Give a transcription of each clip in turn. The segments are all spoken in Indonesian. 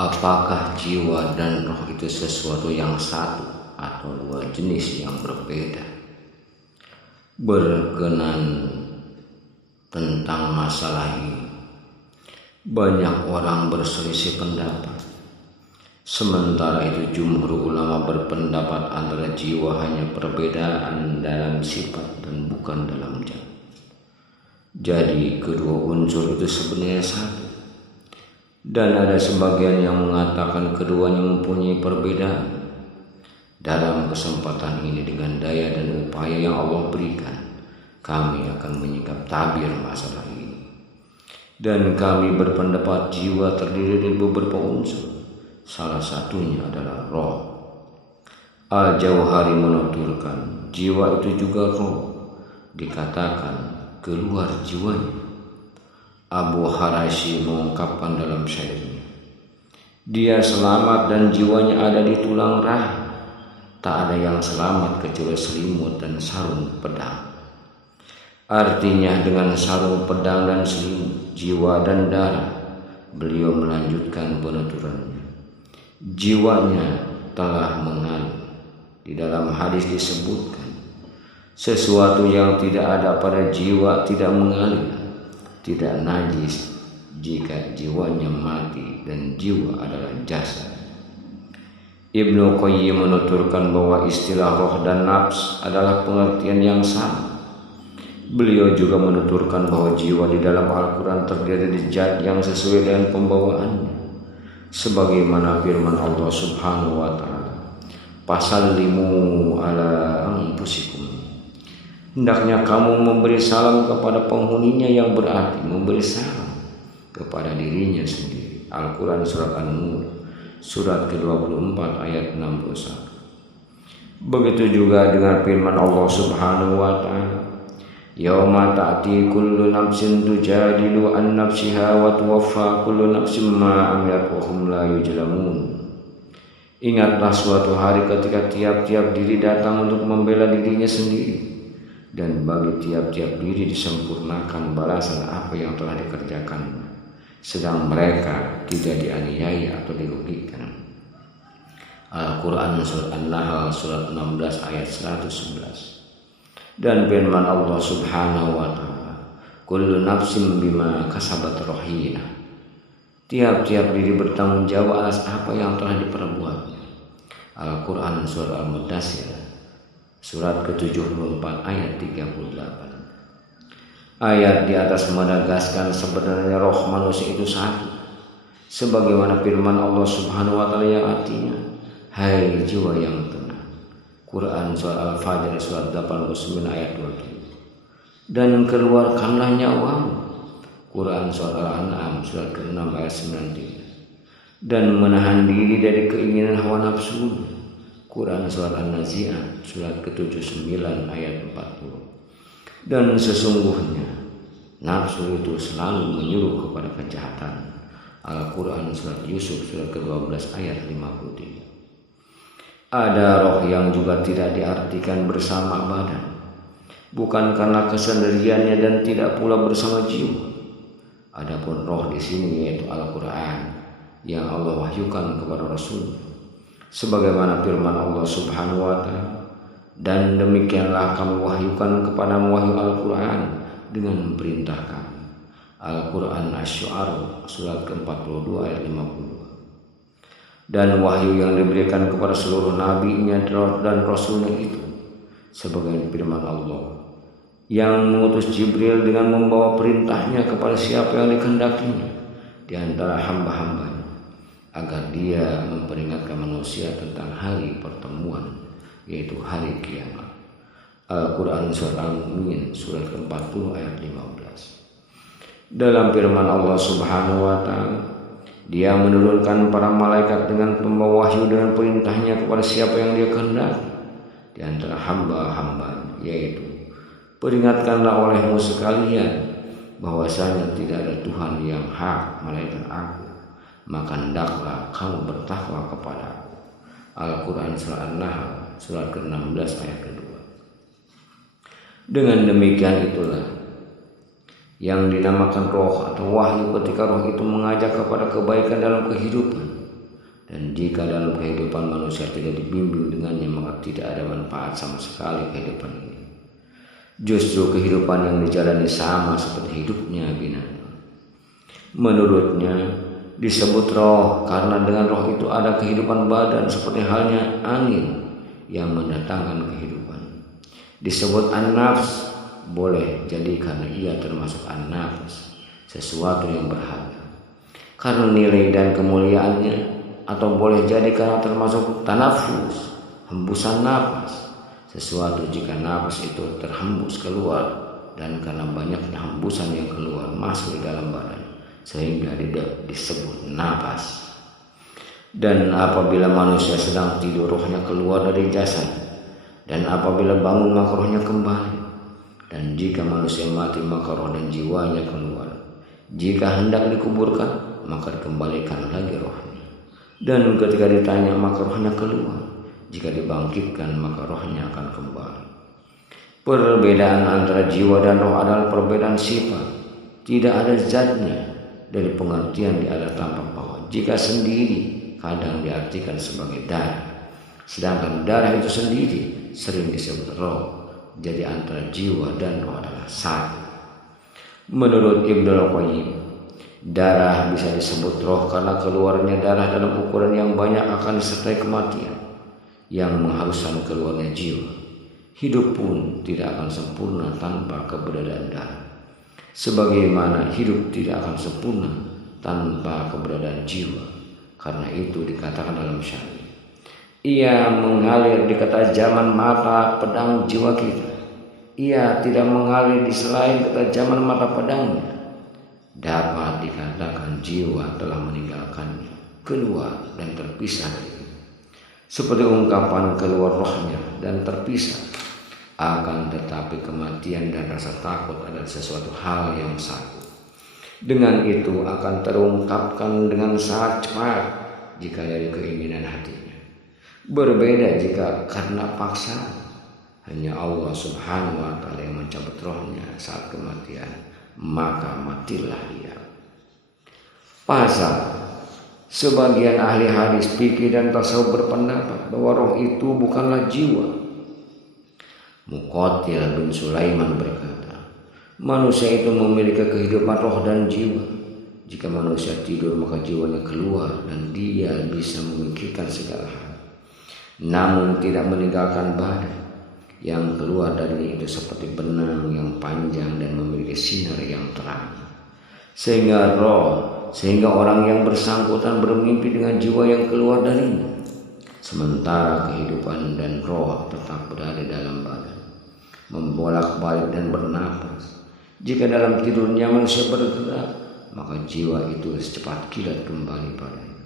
Apakah jiwa dan roh itu sesuatu yang satu atau dua jenis yang berbeda? Berkenan tentang masalah ini, banyak orang berselisih pendapat. Sementara itu jumhur ulama berpendapat antara jiwa hanya perbedaan dalam sifat dan bukan dalam zat. Jadi kedua unsur itu sebenarnya satu. Dan ada sebagian yang mengatakan keduanya mempunyai perbedaan. Dalam kesempatan ini dengan daya dan upaya yang Allah berikan, kami akan menyingkap tabir masalah ini. Dan kami berpendapat jiwa terdiri dari beberapa unsur. Salah satunya adalah roh. Al-Jauhari menuturkan jiwa itu juga roh. Dikatakan keluar jiwanya. Abu Harashi mengungkapkan dalam syairnya, dia selamat dan jiwanya ada di tulang rahim. Tak ada yang selamat kecuali selimut dan sarung pedang. Artinya dengan sarung pedang dan selimut, jiwa dan darah. Beliau melanjutkan penuturannya, jiwanya telah mengalir. Di dalam hadis disebutkan, sesuatu yang tidak ada pada jiwa tidak mengalir, tidak najis jika jiwanya mati, dan jiwa adalah jasad. Ibnu Qayyim menuturkan bahwa istilah roh dan nafs adalah pengertian yang sama. Beliau juga menuturkan bahwa jiwa di dalam Al-Quran terdiri dari zat yang sesuai dengan pembawaannya, sebagaimana firman Allah Subhanahu wa Ta'ala, "Fasallimu ala anfusikum." Hendaknya kamu memberi salam kepada penghuninya, yang berarti memberi salam kepada dirinya sendiri. Al-Quran Surat An-Nur Surat ke-24 ayat 61. Begitu juga dengan firman Allah Subhanahu wa Ta'ala, "Yauma ta'ti kullu nafsin tujadilu an nafsiha wa tuwaffa kullu nafsin ma 'amilat wa hum la yuzlamun." Ingatlah suatu hari ketika tiap-tiap diri datang untuk membela dirinya sendiri, dan bagi tiap-tiap diri disempurnakan balasan apa yang telah dikerjakan, sedang mereka tidak dianiaya atau dirugikan. Al-Quran Surat An-Nahl Surat 16 ayat 111. Dan firman Allah Subhanahu wa Ta'ala, "Kullu nafsin bima kasabat rahina." Tiap-tiap diri bertanggung jawab atas apa yang telah diperbuatnya. Al-Quran Surat Al-Mudaththir Surat ke-74 ayat 38. Ayat di atas menegaskan sebenarnya roh manusia itu satu, sebagaimana firman Allah Subhanahu wa Ta'ala yang artinya, "Hai jiwa yang tenang." Quran Surat Al-Fajr Surat 89 ayat 20. Dan keluarkanlah nyawamu. Quran Surat Al-An'am Surat ke-6 ayat 93. Dan menahan diri dari keinginan hawa nafsu. Quran Surat An-Nazi'at Surat ke-79 ayat 40. Dan sesungguhnya nafsu itu selalu menyuruh kepada kejahatan. Al-Quran Surat Yusuf Surat ke-12 ayat 53. Ada roh yang juga tidak diartikan bersama badan, bukan karena kesendiriannya dan tidak pula bersama jiwa. Adapun roh di sini yaitu Al-Quran yang Allah wahyukan kepada Rasul, sebagaimana firman Allah Subhanahu wa Ta'ala, "Dan demikianlah kami wahyukan kepadamu wahyu Al-Quran dengan memerintahkan." Al-Quran Asy-Syu'ara Surat ke-42 ayat 52. Dan wahyu yang diberikan kepada seluruh nabinya dan rasulnya itu, sebagai firman Allah yang mengutus Jibril dengan membawa perintahnya kepada siapa yang dikehendakinya di antara hamba-hambanya, agar dia memperingatkan manusia tentang hari pertemuan, yaitu hari kiamat. Al-Quran Surat Al-Mu'min Surat ke-40 ayat 15. Dalam firman Allah Subhanahu wa Ta'ala, Dia menurunkan para malaikat dengan pembawa wahyu dengan perintahnya kepada siapa yang Dia kehendaki di antara hamba-hamba, yaitu, "Peringatkanlah olehmu sekalian bahwasanya tidak ada Tuhan yang hak melainkan Aku, maka hendaklah kamu bertakwa kepada Aku." Al-Quran Surah An-Nahl Surat ke-16 ayat kedua. Dengan demikian itulah yang dinamakan roh atau wahyu, ketika roh itu mengajak kepada kebaikan dalam kehidupan, Dan jika dalam kehidupan manusia tidak dibimbing dengannya, maka tidak ada manfaat sama sekali kehidupan ini. Justru kehidupan yang dijalani sama seperti hidupnya binatang. Menurutnya disebut roh karena dengan roh itu ada kehidupan badan seperti halnya angin yang mendatangkan kehidupan. Disebut an-nafs boleh jadi karena ia termasuk an-nafs, sesuatu yang berharga karena nilai dan kemuliaannya, atau boleh jadi karena termasuk tanafus, hembusan nafas, sesuatu jika nafas itu terhembus keluar dan karena banyaknya hembusan yang keluar masuk di dalam badan sehingga disebut nafas. Dan apabila manusia sedang tidur, rohnya keluar dari jasad, dan apabila bangun maka rohnya kembali. Dan jika manusia mati maka roh dan jiwanya keluar. Jika hendak dikuburkan maka dikembalikan lagi rohnya. Dan ketika ditanya maka rohnya keluar. Jika dibangkitkan maka rohnya akan kembali. Perbedaan antara jiwa dan roh adalah perbedaan sifat. Tidak ada zatnya. Dari pengertian di ada tampak bahwa jika sendiri kadang diartikan sebagai darah. Sedangkan darah itu sendiri sering disebut roh. Jadi antara jiwa dan roh adalah satu. Menurut Ibnul Qayyim, darah bisa disebut roh karena keluarnya darah dalam ukuran yang banyak akan disertai kematian yang mengharuskan keluarnya jiwa. Hidup pun tidak akan sempurna tanpa keberadaan darah, sebagaimana hidup tidak akan sempurna tanpa keberadaan jiwa. Karena itu dikatakan dalam syariat, ia mengalir di ketajaman mata pedang jiwa kita. Ia tidak mengalir di selain ketajaman mata pedangnya. Dapat dikatakan jiwa telah meninggalkannya, keluar dan terpisah dari itu. Seperti ungkapan keluar rohnya dan terpisah. Akan tetapi kematian dan rasa takut adalah sesuatu hal yang satu. Dengan itu akan terungkapkan dengan sangat cepat jika dari keinginan hatinya. Berbeda jika karena paksaan. Hanya Allah Subhanahu wa ta'ala yang mencabut rohnya saat kematian, maka matilah ia. Pasal, sebagian ahli hadis, fikih dan tasawuf berpendapat bahwa roh itu bukanlah jiwa. Muqatil bin Sulaiman berkata, manusia itu memiliki kehidupan roh dan jiwa. Jika manusia tidur maka jiwanya keluar dan dia bisa memikirkan segala hal, namun tidak meninggalkan badan. Yang keluar dari itu seperti benang yang panjang dan memiliki sinar yang terang. Sehingga orang yang bersangkutan bermimpi dengan jiwa yang keluar darinya. Sementara kehidupan dan roh tetap berada dalam badan, membolak-balik dan bernapas. Jika dalam tidurnya manusia bergerak, maka jiwa itu secepat kilat kembali padanya,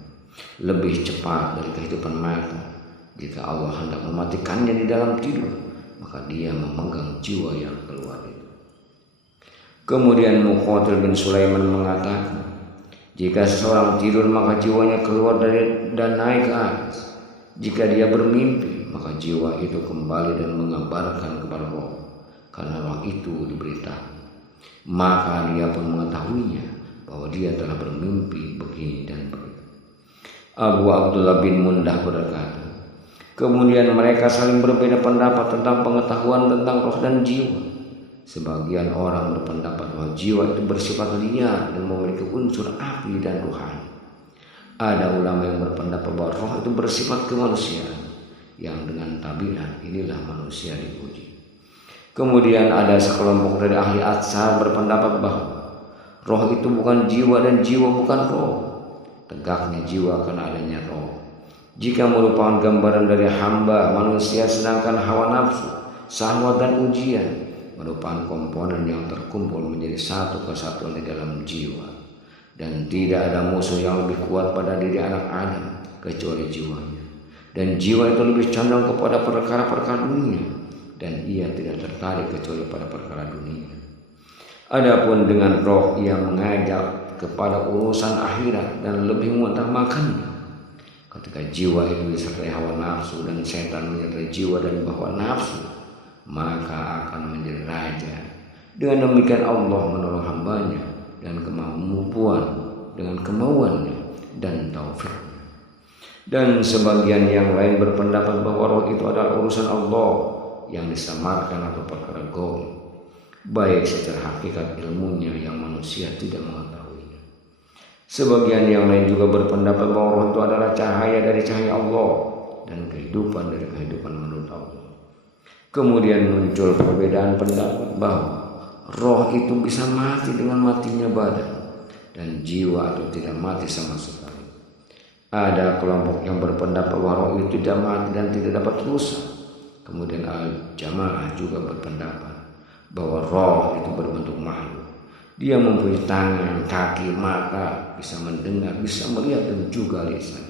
lebih cepat dari kehidupan mata. Jika Allah hendak mematikannya di dalam tidur, maka dia memegang jiwa yang keluar itu. Kemudian Muqatil bin Sulaiman mengatakan, jika seseorang tidur maka jiwanya keluar dari dan naik ke atas. Jika dia bermimpi maka jiwa itu kembali dan mengabarkan kepada roh, karena roh itu diberitahu. Maka dia pun mengetahuinya bahwa dia telah bermimpi begini dan begitu. Abu Abdullah bin Mundah berkata, kemudian mereka saling berbeda pendapat tentang pengetahuan tentang roh dan jiwa. Sebagian orang berpendapat bahwa jiwa itu bersifat liar dan memiliki unsur api dan rohani. Ada ulama yang berpendapat bahwa roh itu bersifat kemanusiaan, yang dengan tabiat inilah manusia diuji. Kemudian ada sekelompok dari ahli atsar berpendapat bahwa roh itu bukan jiwa dan jiwa bukan roh. Tegaknya jiwa karena adanya roh. Jika merupakan gambaran dari hamba manusia, sedangkan hawa nafsu, syahwat dan ujian merupakan komponen yang terkumpul menjadi satu kesatuan di dalam jiwa. Dan tidak ada musuh yang lebih kuat pada diri anak Adam kecuali jiwanya. Dan jiwa itu lebih condong kepada perkara-perkara dunia, dan ia tidak tertarik kecuali pada perkara dunia. Adapun dengan roh yang mengajak kepada urusan akhirat dan lebih mengutamakannya. Ketika jiwa itu disertai hawa nafsu dan setan menyertai jiwa dan bahwa nafsu, maka akan menjadi raja. Dengan demikian Allah menolong hambanya dan kemampuan dengan kemauannya dan taufiknya. Dan sebagian yang lain berpendapat bahwa roh itu adalah urusan Allah yang disamarkan atau perkara gaib, baik secara hakikat ilmunya yang manusia tidak mengetahuinya. Sebagian yang lain juga berpendapat bahwa roh itu adalah cahaya dari cahaya Allah dan kehidupan dari kehidupan menurut Allah. Kemudian muncul perbedaan pendapat bahwa roh itu bisa mati dengan matinya badan dan jiwa atau tidak mati sama sekali. Ada kelompok yang berpendapat bahwa roh itu tidak mati dan tidak dapat rusak. Kemudian al-jamaah juga berpendapat bahwa roh itu berbentuk makhluk. Dia mempunyai tangan, kaki, mata, bisa mendengar, bisa melihat dan juga lisan.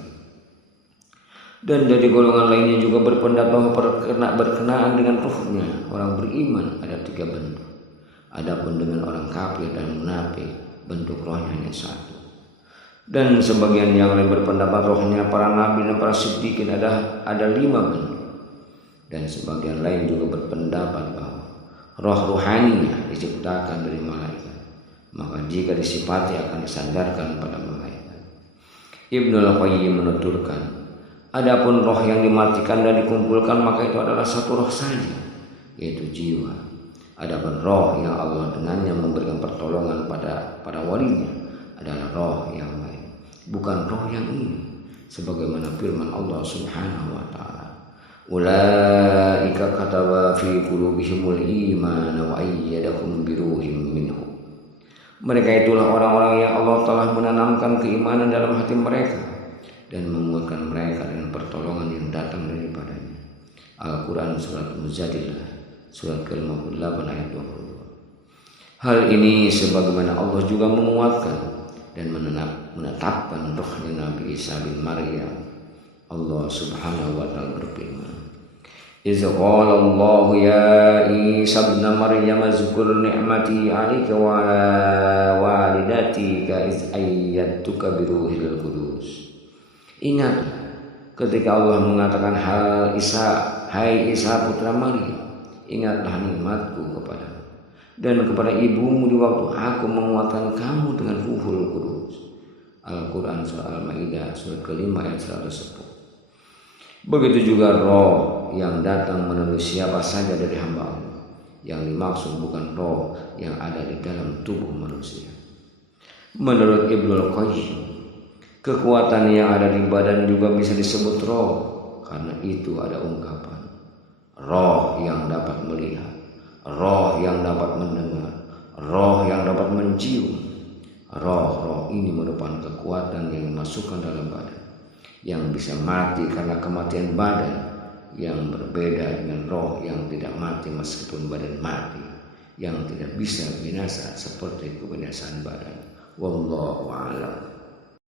Dan dari golongan lainnya juga berpendapat bahwa berkenaan dengan rohnya orang beriman ada 3 bentuk. Adapun dengan orang kafir dan munafik bentuk rohnya hanya 1. Dan sebagian yang lain berpendapat rohnya para nabi dan para siddiqin ada 5 bentuk. Dan sebagian lain juga berpendapat bahwa roh ruhaninya diciptakan dari malaikat, maka jika disifati akan disandarkan pada malaikat. Ibnul Qayyim menuturkan, adapun roh yang dimatikan dan dikumpulkan maka itu adalah satu roh saja, yaitu jiwa. Adapun roh yang Allah dengannya memberikan pertolongan pada para walinya adalah roh yang lain, bukan roh yang ini, sebagaimana firman Allah Subhanahu wa taala, ulaika kataba fi qulubihimul iman wa ayyadahum biruhim minhu. Mereka itulah orang-orang yang Allah telah menanamkan keimanan dalam hati mereka dan menguatkan mereka dengan pertolongan yang datang daripadanya. Al-Quran surat Mujadilah surat ke-58 ayat 22. Hal ini sebagaimana Allah juga menguatkan dan menetapkan rohnya Nabi Isa bin Maryam. Allah Subhanahu wa taala berfirman, "Iz qala Allah ya Isa bin Maryam azkur ni'mati 'alaika wa 'ala walidatika iz ayyadtuka biruhil qudus." Ingat ketika Allah mengatakan hai Isa putra Maryam, ingatlah nikmatku kepadamu dan kepada ibumu di waktu aku menguatkan kamu dengan Ruhul Qudus. Al-Quran surah Al-Maidah surat ke-5 ayat 110. Begitu juga roh yang datang menemui siapa saja dari hamba Allah. Yang dimaksud bukan roh yang ada di dalam tubuh manusia. Menurut Ibnul Qayyim, kekuatan yang ada di badan juga bisa disebut roh, karena itu ada ungkapan roh yang dapat melihat, roh yang dapat mendengar, roh yang dapat mencium. Roh-roh ini merupakan kekuatan yang dimasukkan dalam badan, yang bisa mati karena kematian badan, yang berbeda dengan roh yang tidak mati meskipun badan mati, yang tidak bisa binasa seperti kebinasaan badan. Wallahu a'lam.